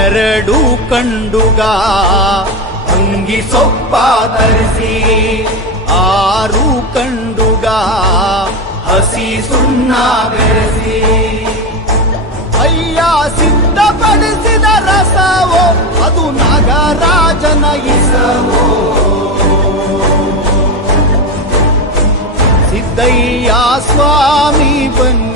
ಎರಡು ಕಂಡುಗ ಅಂಗಿ ಸೊಪ್ಪ ತರಿಸಿ 6 ಕಂಡುಗ ಹಸಿ ಸುಣ್ಣ ಬೆರೆಸಿ ಅಯ್ಯ ಸಿದ್ಧಪಡಿಸಿದ ರಸವೋ ಅದು ನಾಗರಾಜನ ಇಸವೋ ಸಿದ್ದಯ್ಯ ಸ್ವಾಮಿ ಬನ್ನಿ